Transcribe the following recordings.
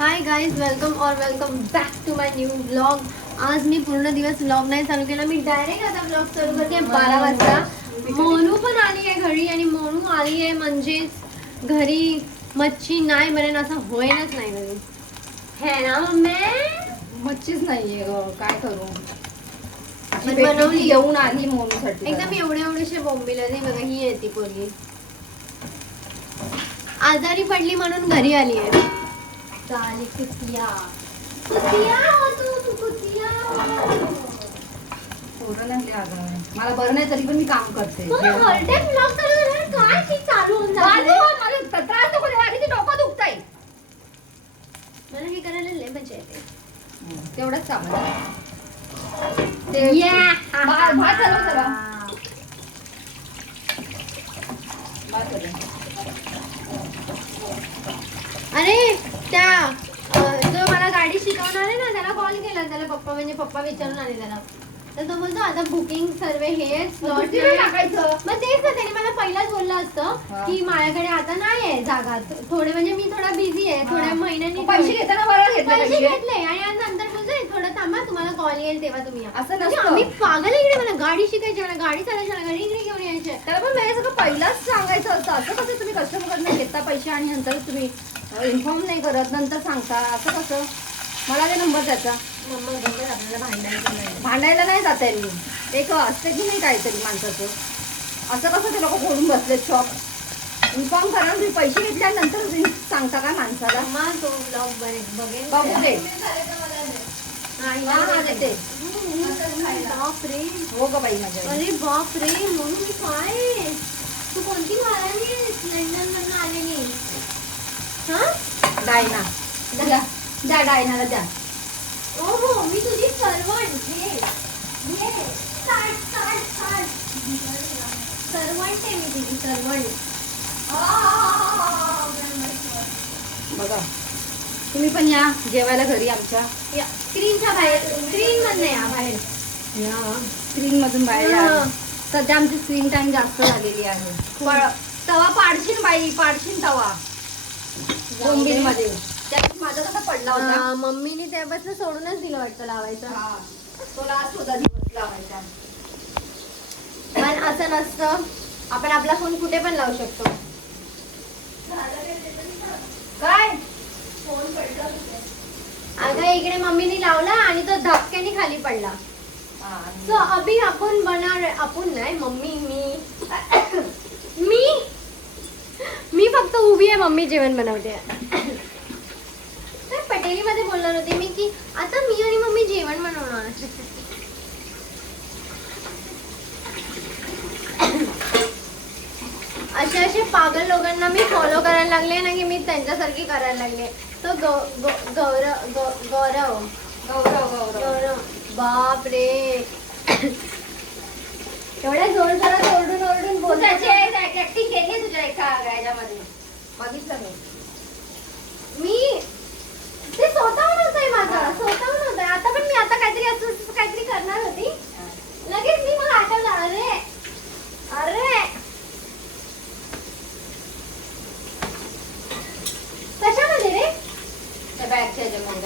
High guys, welcome back to my new vlog. आज मी पूर्ण दिवस व्लॉग नाही चालू केला. मी डायरेक्ट आता व्लॉग चालू करते 12 वाजता. मोनू पण आली आहे घरी आणि मोनू आली आहे म्हणजेच घरी मच्छी नाही बनेन असं होईनच नाही घरी. है ना मम्मी? मच्छीच नाहीये ग, काय करू. बनवली घेऊन आली मोनूसाठी. एकदम एवढेसे बोंबील बघा. ही आहे ती पोरगी आजारी पडली म्हणून घरी आली आहे. चाली कुतिया कुतिया तू कुतिया. पोरं नाही आजार, मला बरं नाही तरी पण मी काम करते. हर टाइम व्लॉग चालू झाल्यावर काय ती चालू होऊन जाते. मला त्रास नको देऊ, आधी ते डोकं दुखतंय. मला हे करायला लय मजा येते. तेवढंच काम आहे. भात चालव जरा. भात चालव. अरे त्या जो मला गाडी शिकवणार आहे ना त्याला कॉल केला. त्याला पप्पा म्हणजे पप्पा विचारून आले त्याला. तर तो बोलतो आता बुकिंग सर्वे हे स्लॉट टाकायचं. मग तेच ना, त्याने मला पहिलाच बोललं असतं की माझ्याकडे आता नाही आहे जागा. थोडे म्हणजे मी थोडा बिझी आहे. थोड्या महिन्यांनी पैसे घेताना बरं पैसे घेतले आणि आज नंतर बोलतोय थोडं थांबा तुम्हाला कॉल येईल तेव्हा तुम्ही या. असं म्हणजे नसतं. आम्ही पागल इकडे. मला गाडी शिकायची, मला गाडी चालायची, मला गाडी इकडे घेऊन यायची. त्याला पण मला सगळं पहिलाच सांगायचं असतं. असं कसं तुम्ही कस्टमरकडनं घेता पैसे आणि नंतर तुम्ही इन्फॉर्म नाही करत, नंतर सांगता. असं कसं. मला ते नंबर त्याचा. मम्मा बरोबर आपल्याला भांडायचं नाही. भांडायला नाही जात आहे मी. एक असते की नाही काहीतरी माणसाचं. असं कसं ते लोक बोलून बसलेत शॉप. इन्फॉर्म करा, तुम्ही पैसे घेतल्यानंतर तुम्ही सांगता काय माणसाला. मम्मा तो ब्लॉग बघेल बघू दे. हा देते. बाप रे. हो ग बाई माझ्या. अरे बाप रे, म्हणून मी काय तू कोणती महाराणी लंडन मधून आलेली? हा डायना द्या डायनाला द्या. ओ हो, मी तुझी सर्वंट. सर्वंट आहे मी तुझी सर्वंट. बघा तुम्ही पण या जेवायला घरी आमच्या. स्क्रीनच्या बाहेर, स्क्रीन मधनं या बाहेर. या स्क्रीन मधून बाहेर या. सध्या आमची स्क्रीन टाइम जास्त झालेली आहे. तवा पाडशील बाई, पाडशील तवा बोंबील मध्ये. त्यात माझा कसा पडला होता. मम्मीने त्यापासून सोडूनच दिलं वाटतं लावायचं. तो लास्ट होता दिवस लावायचा. पण असं नसतं, आपण आपला फोन कुठे पण लावू शकतो. काय अगं इकडे मम्मीने लावला आणि तो धक्क्याने खाली पडला. सो अभी आपण आपण नाही मम्मी मी फक्त उभी आहे. मम्मी जेवण बनवते. तर पटेली मध्ये बोलणार होते मी की आता मी आणि मम्मी जेवण बनवणार. असे पागल लोकांना मी फॉलो करायला लागले ना की मी त्यांच्यासारखी करायला लागले. तो गौरव बाप रे. एवढ्या जोर जोरात ओरडून बोलायची ऍक्टिंग केली तुझ्या एका याच्यामध्ये बघितलं मी. ते स्वतःहून होतंय माझं, स्वतःहून होतंय. आता पण मी आता काहीतरी असं काहीतरी करणार होती, लगेच मी मग आठवलं. अरे कशामध्ये रे? त्या बॅगच्या ह्याच्यामध्ये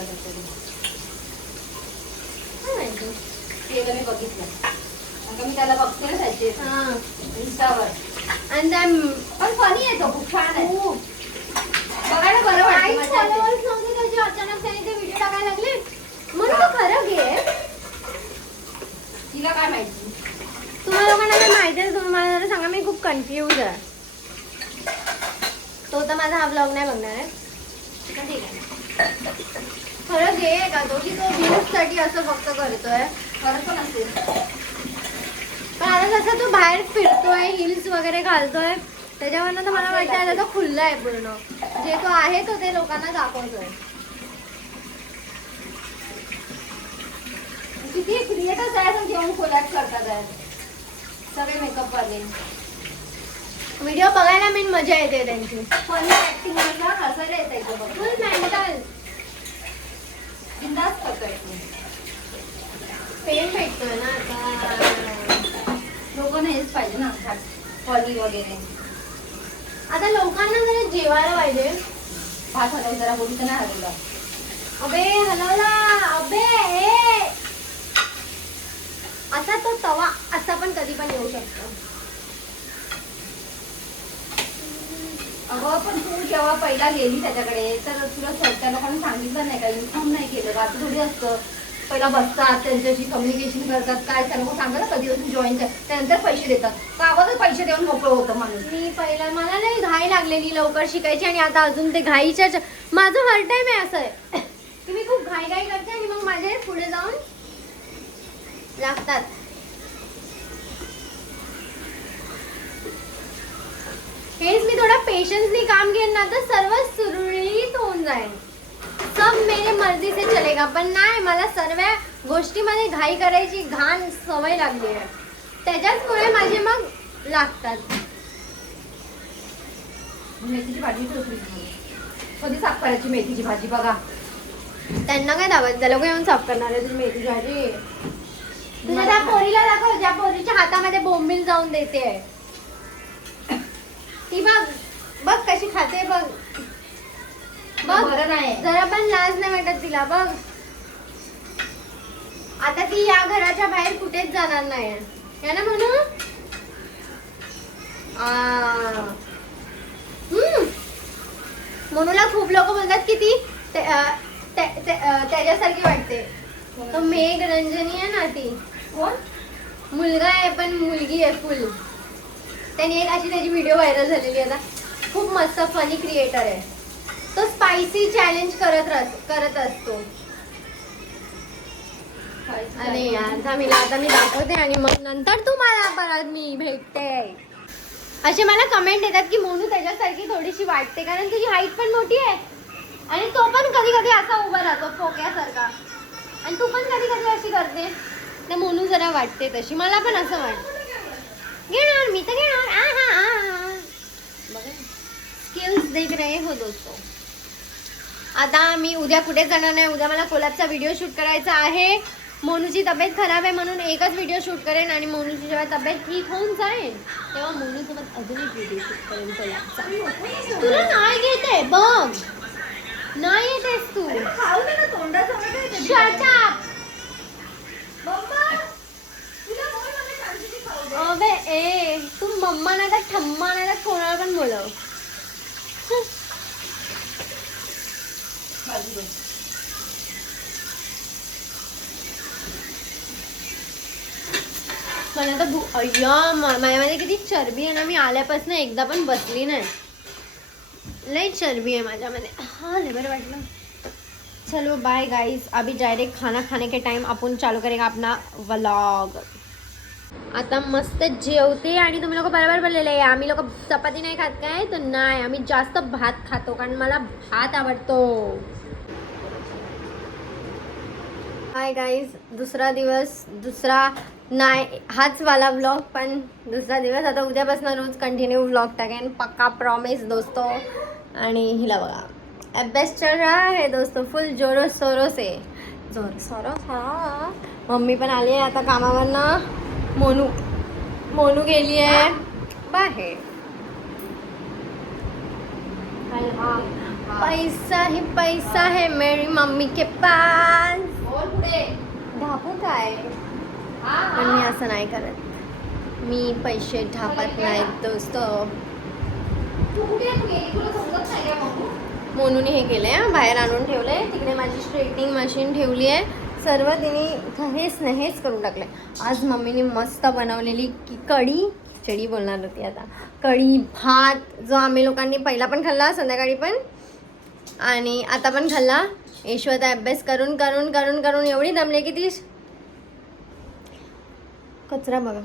काय माहिती. ते मी बघितलं. आता मी त्याला बघते ना त्याचे इंस्टावर. आणि पण फनी आहे तो, खूप छान आहे. बघायला बरं वाटतं. फॉलोअर्स नव्हते त्याचे, अचानक त्याने ते व्हिडिओ टाकायला लागले म्हणून तो खरं घे. तिला काय माहिती. तुम्हाला लोकांना काय माहिती आहे? तुम्हाला जरा सांगा, मी खूप कन्फ्युज आहे. तो तर माझा हा ब्लॉग नाही बघणार आहे. ठीक आहे. खरं घे का तो की तो व्ह्यूज साठी असं फक्त करतोय? खरं पण असेल. पण आता जसं तो बाहेर फिरतोय, हिल्स वगैरे घालतोय, त्याच्यावरनं तर मला वाटतं आता तो खुल्ला आहे पूर्ण. जे तो आहे तो ते लोकांना दाखवतोय. किती क्रिएटर्स आहेत आणि घेऊन कोलॅब करतात आहेत सगळे मेकअप वाले. व्हिडिओ बघायला मेन मजा येते त्यांची. फनी ऍक्टिंग हसायला येत आहे बघ. फुल मेंटल बिंदास करतोय. पेन भेटतोय ना आता. लोकांना हेच पाहिजे ना, फनी वगैरे. आता लोकांना जरा जेवायला पाहिजे. भात हलव जरा, बोलू तर नाही हलवला. अबे हलवला अबे हे असा तो तवा असा पण कधी पण येऊ शकतो. अगं पण तू जेव्हा पहिला गेली त्याच्याकडे तर तुला त्या लोकांनी सांगितलं नाही का, इन्फॉर्म नाही केलं का? आता थोडी असतं पहिला बसतात त्यांच्याशी कम्युनिकेशन करतात, काय त्या लोक सांगा कधीपासून जॉईन कर, त्यानंतर पैसे देतात का? अगोदर पैसे देऊन मोकळं होतं माणूस. मी पहिला मला नाही घाई लागलेली लवकर शिकायची आणि आता अजून ते घाईच्या माझं हर टाइम आहे असं आहे की मी खूप घाई करते आणि मग माझे पुढे जाऊन लागतात. हेच मी थोडा पेशन्सनी काम घेईन ना तर सर्व सुरळीत होऊन जाईल. सब मेरे मर्जी से चलेगा. पण नाही, मला सर्व गोष्टीमध्ये घाई करायची घाण सवय लागली आहे. त्याच्याचमुळे माझे मग लागतात. मेथीची भाजी कधी साफ करायची मेथीची भाजी बघा. त्यांना काय दावत त्या लोक येऊन साफ करणार आहे तुझी मेथीची भाजी. तुझ्या त्या पोरीला दाखव ज्या पोरीच्या हातामध्ये बोंबील जाऊन देते. ती बघ बघ कशी खाते बघ बघ. बरं नाही. जरा पण लाज नाही वाटत तिला बघ. आता ती या घराच्या बाहेर कुठेच जाणार नाही या ना म्हणू. म्हणूला खूप लोक बोलतात की ती त्याच्यासारखी वाटते. तो मेघ रंजनी आहे ना ती. कोण? मुलगा आहे पण मुलगी आहे फुल. त्याने एक अशी त्याची व्हिडिओ व्हायरल झालेली आता. खूप मस्त फनी क्रिएटर आहे तो. स्पायसी चॅलेंज करत असतो. अरे यार आता मी दाखवते आणि मग नंतर तुम्हाला परत मी भेटते. असे मला कमेंट येतात की मोनू त्याच्यासारखी थोडीशी वाटते कारण तुझी हाईट पण मोठी आहे आणि तो पण कधी कधी असा उभा राहतो फोक्यासारखा आणि तू पण कधी कधी अशी करते. तर मोनू जरा वाटते तशी. मला पण असं वाटतं. घेणार मी तर घेणार. स्किल्स देख रहे हो दोस्तों. आता मी उद्या कुठे जाणार नाही. उद्या मला कोलॅबचा व्हिडिओ शूट करायचा आहे. मोनूची तब्येत खराब आहे म्हणून एकच व्हिडिओ शूट करेन आणि मोनूची जेव्हा तब्येत ठीक होऊन जाईल तेव्हा मोनूसोबत अजून एक व्हिडिओ शूट करेन कोलॅबचा. तुला नाही घेते बघ. नाही येतेस तू. खाऊ दे ना तोंडात. Shut up. अबे ए तू मम्मा नाही तर ठम्मा नाही तर कोणाला पण बोलव. मला तर अय्या माझ्यामध्ये किती चरबी आहे ना. मी आल्यापासून एकदा पण बसली नाही. लई चरबी आहे माझ्यामध्ये. हाँ लय बरं वाटलं. चलो बाय गाइस. अभी डायरेक्ट खाना खाने के टाइम अपन चालू करेगा अपना व्लॉग. आता मस्त जेवते आणि तुम्ही लोक बरोबर बोललेले आहे आम्ही लोक चपाती नाही खात काय. तर नाही आम्ही जास्त भात खातो कारण मला भात आवडतो. Hi guys. दुसरा दिवस दुसरा नाही हाच वाला व्लॉग पण दुसरा दिवस. आता उद्यापासून रोज कंटिन्यू व्लॉग टाकेन पक्का प्रॉमिस दोस्तो. आणि हिला बघा अभ्यास चल रहा है दोस्तों फुल जोरो सोरो से. जोर सोरो हा. मम्मी पण आली आहे आता कामावरनं. मोनू गेली आहे बाहेर. पैसा ही पैसा है मेरी मम्मी के पास. ढापू काय पण मी असं नाही करत. मी पैसे ढापत नाहीत दोस्त. मोनूने हे केलंय बाहेर आणून ठेवलंय. तिकडे माझी स्ट्रेटनिंग मशीन ठेवली आहे. सर्व तिने हेच करून टाकलंय. आज मम्मीने मस्त बनवलेली कढी खिचडी बोलणार होती आता. कढी भात जो आम्ही लोकांनी पहिला पण खाल्ला संध्याकाळी पण आणि आता पण खाल्ला. येशू आता अभ्यास करून करून करून करून एवढी दमले की ती कचरा बघा.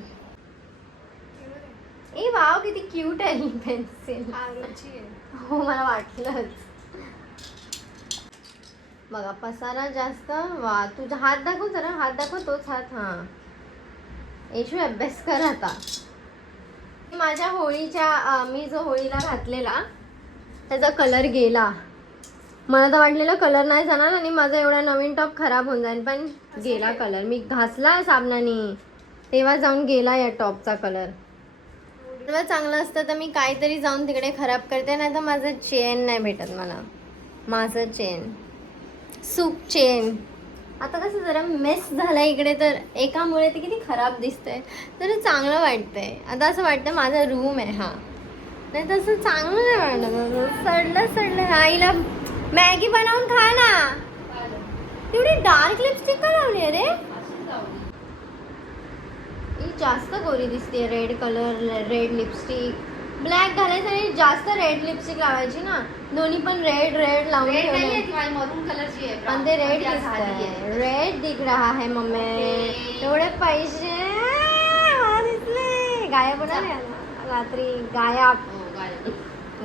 ए वाव किती क्यूट आहे ही पेन्सिल. हो मला वाटलंच. बघा पसारा जास्त. वा तुझा हात दाखव जरा. हात दाखव तोच हात. हां येशू अभ्यास कर आता. माझ्या होळीच्या मी जो होळीला घातलेला त्याचा कलर गेला. मला तर वाटलेलं कलर नाही जाणार आणि माझा एवढा नवीन टॉप खराब होऊन जाईल पण गेला कलर. मी घासला साबणाने तेव्हा जाऊन गेला या टॉपचा कलर. तेव्हा चांगलं असतं तर मी काहीतरी जाऊन तिकडे खराब करते नाही तर माझं चेन नाही भेटत मला. माझं चेन सूप चेन. आता कसं जरा मेस झालं इकडे, तर एकामुळे ते किती खराब दिसतंय, तर चांगलं वाटतंय. आता असं वाटतं माझा रूम आहे हा, नाही तसं चांगलं नाही वाटत. सडलं आईला मॅगी बनवून खा ना. एवढी डार्क लिपस्टिक का लावली अरे? ही जास्त गोरी दिसते. Red colour, red lipstick. Black घालायचं आणि जास्त रेड लिपस्टिक लावायची ना. दोन्ही पण रेड रेड लावून ठेवलं. मरून कलरची आहे पण ते रेड दिसतंय. रेड दिख रहा है मम्मी. एवढे पैसे मला दिसले. गायब होणार आहे रात्री.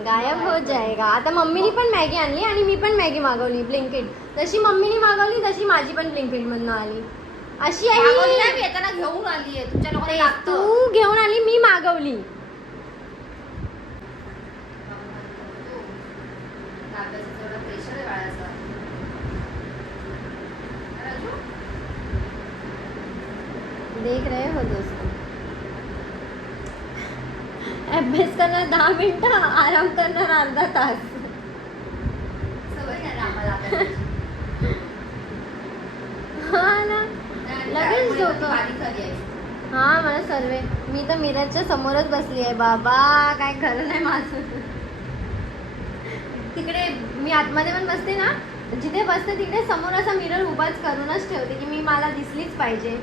गायब हो जाएगा. आता मम्मीनी पण मॅगी आणली आणि मी पण मॅगी मागवली ब्लिंकिट. जशी मम्मीनी मागवली तशी माझी पण ब्लिंकिट मधनं आली. अशी आहे. येताना घेऊन आली आहे तुमच्या ते लोकांना. तू घेऊन आली, मी मागवली. देख रहे हो दोस्तों, अभ्यास करणार 10 मिनिटं, आराम करणार अर्धा तास. हा ना, लगेच झोप. हा मला सर्वे. मी तर मिररच्या समोरच बसली आहे बाबा. काय खरं नाही माझं. तिकडे मी आतमध्ये पण बसते ना, जिथे बसते तिकडे समोर असा मिरर उभाच करूनच ठेवते की मी मला दिसलीच पाहिजे.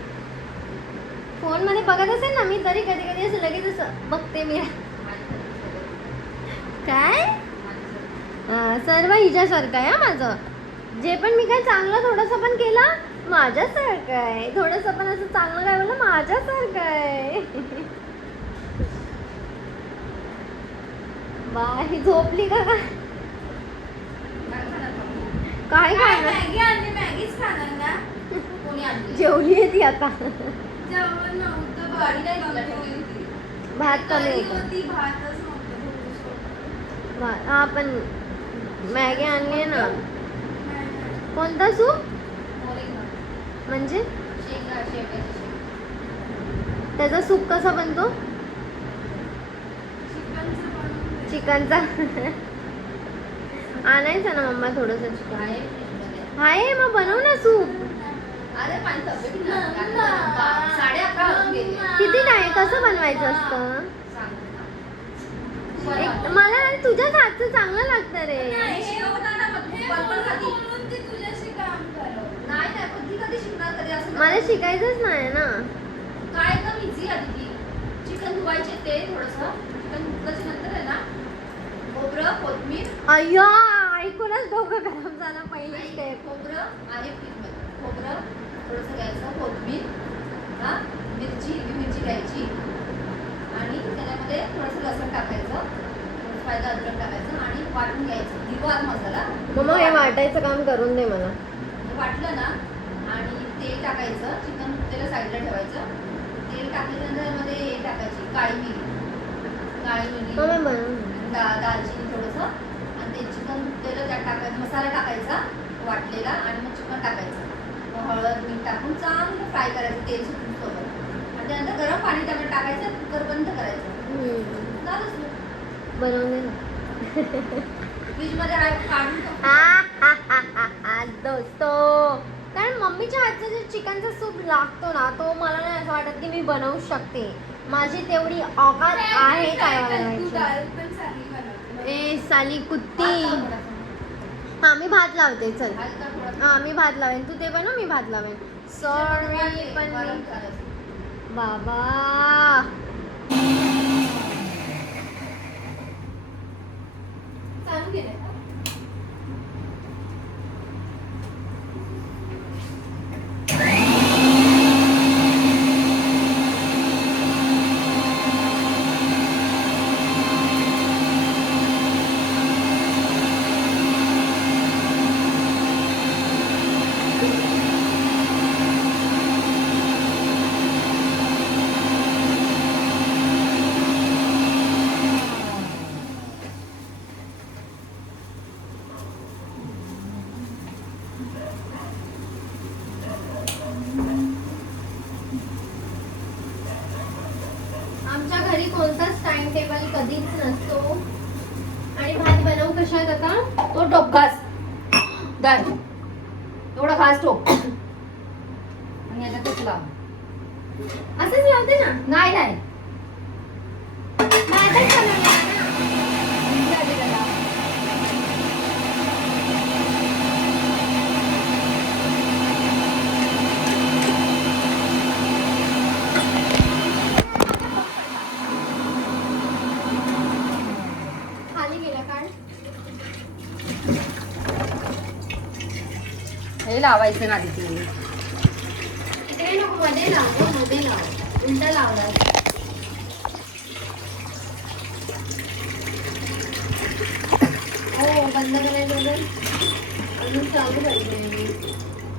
फोन मध्ये बघत असेल ना मी, तरी कधी कधी असं लगेच असं बघते मी. काय सर्व हिच्यासारखं आहे माझं. जे पण मी काय चांगलं थोडंसं पण केलं माझ्यासारखं आहे. थोडंसं पण असं चांगलं काय बोललं माझ्यासारखं आहे. बाई झोपली का काय खाणार? मॅगी आणली, मॅगीच खाणार ना. कोणी आणली? जेवली आहे ती आता. जेवण नव्हतं, भारी नाही ठेवली होती. भात कमी होता. होती, भातच नव्हतं. हा पण मॅगी आणली आहे ना. कोणता सूप म्हणजे? त्याचा सूप कसा बनतो? चिकनचा. आणायचं ना मम्मा थोडंसं चिकन. आहे मग बनव ना सूप. किती नाही, कसं बनवायचं असतं? मला तुझ्याच हातचं चांगलं लागतं रे. मला शिकायचंच नाही ना. काय एकदम इझी आहे ती. चिकन धुवायचे ते थोडंसं. चिकन धुतल्याच्या नंतर आहे ना, खोबरं, कोथिंबीर. अय्या ऐकूनच डोकं गरम झालं पहिली स्टेप. खोबरं आहे फ्रीजमध्ये. खोबरं थोडंसं घ्यायचं, कोथिंबीर, हा मिरची, हिरवी मिरची घ्यायची आणि त्याच्यामध्ये थोडंसं लसूण टाकायचं, थोडंसं पाहिजे अद्रक टाकायचं आणि वाटून घ्यायचं. हिरवा मसाला. मग हे वाटायचं काम करून दे मला. वाटलं ना आणि तेल टाकायचं. चिकन त्याला साईडला ठेवायचं. तेल टाकल्यानंतर त्यामध्ये हे टाकायची काळी मिरी, दालचिनी थोडंसं आणि ते चिकन त्याला त्यात टाकायचं. मसाला टाकायचा वाटलेला आणि मग चिकन टाकायचं. मग हळद मीठ टाकून चांगलं फ्राय करायचं तेल सुटून सोबत आणि त्यानंतर गरम पाणी त्यामध्ये टाकायचं. कुकर बंद करायचं. झालंच बनवून दे ना. फ्रीजमध्ये काढून दोस्तो, कारण मम्मीच्या हातचं जे चिकनचा सूप लागतो ना, तो मला नाही असं वाटत की मी बनवू शकते. माझी तेवढी औकात आहे काय बनवायची. ए साली कुत्ती. हा मी भात लावते. चल हा मी भात लावेन, तू ते बनव, मी भात लावेन. सॉरी पण बाबा चालू केलं. आमच्या घरी कोणताच टाइम टेबल कधीच नसतो. आणि भात बनवू कशात आता? तो डोबगास. दाल एवढा घास ठोक आणि याच्यातच लाव. असंच लावते ना. नाही नाही भातच बनवला ना. उंची आली त्याला. खाली गेला काढ. हे लावायचं ना तिथे. इकडे नको, मध्ये लाव गं, मध्ये लाव. उलटा लावला. हो बंद करायचं वगैरे. अजून चालू पाहिजे.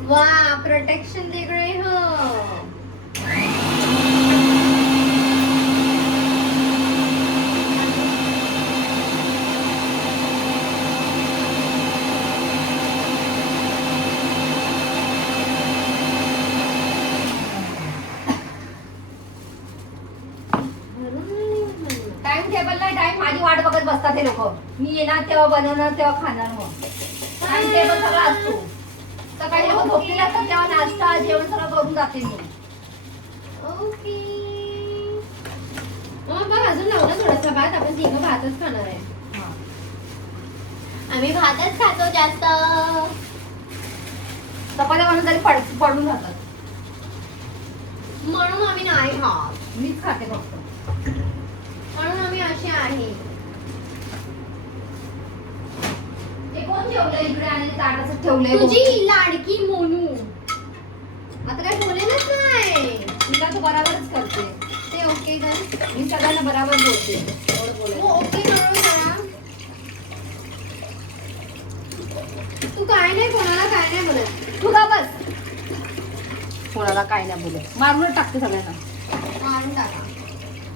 वा प्रोटेक्शन देख रहे हो. टाइम टेबल नाही, टाइम माझी वाट बघत बसतात हे लोक. मी येणार तेव्हा बनवणार तेव्हा खाणार. मग टाइम टेबल सगळं असतो. सकाळी लोक झोपलेले असतात तेव्हा नाश्ता जेवण सगळं करून जाते मी. ओके. बघ अजून लावला थोडासा भात. आपण तिघं भातच खाणार आहे. आम्ही भातच खातो जास्त. चपात्या म्हणून तरी पडून जातात. म्हणून आम्ही नाही खात. मीच खाते फक्त. म्हणून आम्ही असे आहे. हे कोण ठेवलंय इकडे आणि ताटाचं ठेवलंय? तुझी लाडकी मोनू. आता काय बोलेलच नाही. तिला तू बराबरच करते. ते ओके कर. मी सगळ्यांना बराबर बोलते. एवढं हो बोलायचं. ओके करून करा. तू काय नाही कोणाला काय नाही बोलत. तू का बस. कोणाला काय नाही बोलत. मारूनच टाकते सगळ्यांना. मारून टाका.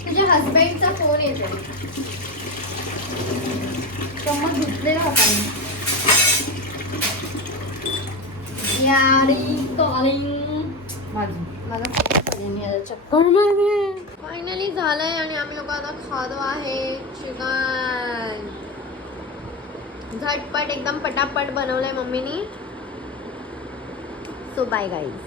तुझ्या हसबँडचा फोन येतो. चम्मच धुतलेला होता मी. यारी कॉलिंग. माझी मला चक्कर फायनली झालंय आणि आम्ही लोक आता खातो आहे चिकन. झटपट एकदम पटापट बनवलंय मम्मीनी. So bye guys.